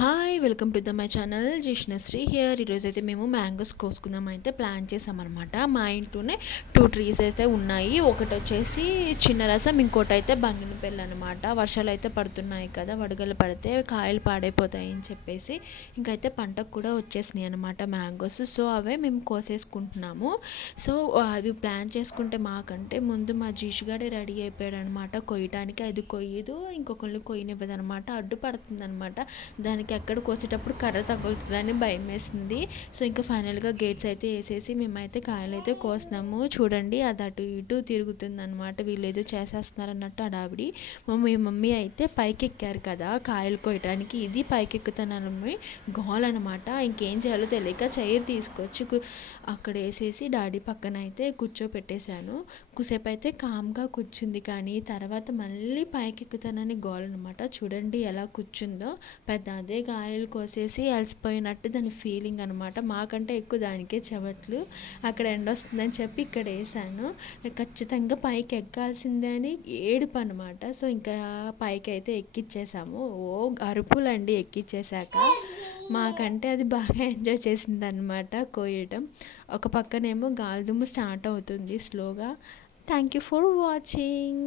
Hi welcome to my channel Jishnasri here. ఈరోజైతే మేము mangoes కోసుకుందాం అయితే ప్లాన్ చేసామన్నమాట. మా ఇంట్లోనే 2 ట్రీస్ అయితే ఉన్నాయి. ఒకటి వచ్చేసి చిన్న రసం, ఇంకోటి అయితే బంగినపల్లి అనమాట. వర్షాలు అయితే పడుతున్నాయి కదా, వడగలు పడితే కాయలు పాడైపోతాయి అని చెప్పేసి ఇంకైతే పంటకు కూడా వచ్చేసినాయి అనమాట మ్యాంగోస్. సో అవే మేము కోసేసుకుంటున్నాము. సో అది ప్లాన్ చేసుకుంటే మాకంటే ముందు మా జీషుగాడే రెడీ అయిపోయాడు అనమాట కొయ్యడానికి. అది కొయ్యదు, ఇంకొకరిని కొయ్యనివ్వదు అనమాట, అడ్డుపడుతుంది అనమాట. దానికి ఎక్కడ కోసేటప్పుడు కర్ర తగులుతుందని భయం వేసింది. సో ఇంకా ఫైనల్గా గేట్స్ అయితే వేసేసి మేమైతే కాయలు అయితే కోస్తున్నాము. చూడండి, అది అటు ఇటు తిరుగుతుంది అనమాట. వీళ్ళు ఏదో చేసేస్తున్నారు అన్నట్టు అడావిడి. మీ మమ్మీ అయితే పైకి ఎక్కారు కదా కాయలు కోయటానికి, ఇది పైకి ఎక్కుతానని గోల్ అనమాట. ఇంకేం చేయాలో తెలియక చైర్ తీసుకొచ్చి అక్కడ వేసేసి డాడీ పక్కన అయితే కూర్చోపెట్టేశాను. కుసేపు అయితే కామ్గా కూర్చుంది, కానీ తర్వాత మళ్ళీ పైకి ఎక్కుతానని గోల్ అనమాట. చూడండి ఎలా కూర్చుందో. పెద్ద అదే కాయలు కోసేసి అలసిపోయినట్టు దాని ఫీలింగ్ అనమాట. మాకంటే ఎక్కువ దానికే చెవట్లు. అక్కడ ఎండ వస్తుందని చెప్పి ఇక్కడ వేసాను. ఖచ్చితంగా పైకి ఎక్కాల్సిందే అని ఏడుపు అనమాట. సో ఇంకా పైకి అయితే ఎక్కిచ్చేసాము. అరుపులండి ఎక్కిచ్చేసాక. మాకంటే అది బాగా ఎంజాయ్ చేసింది అనమాట కోయటం. ఒక పక్కనేమో గాలిదుమ్ము స్టార్ట్ అవుతుంది స్లోగా. Thank you for watching.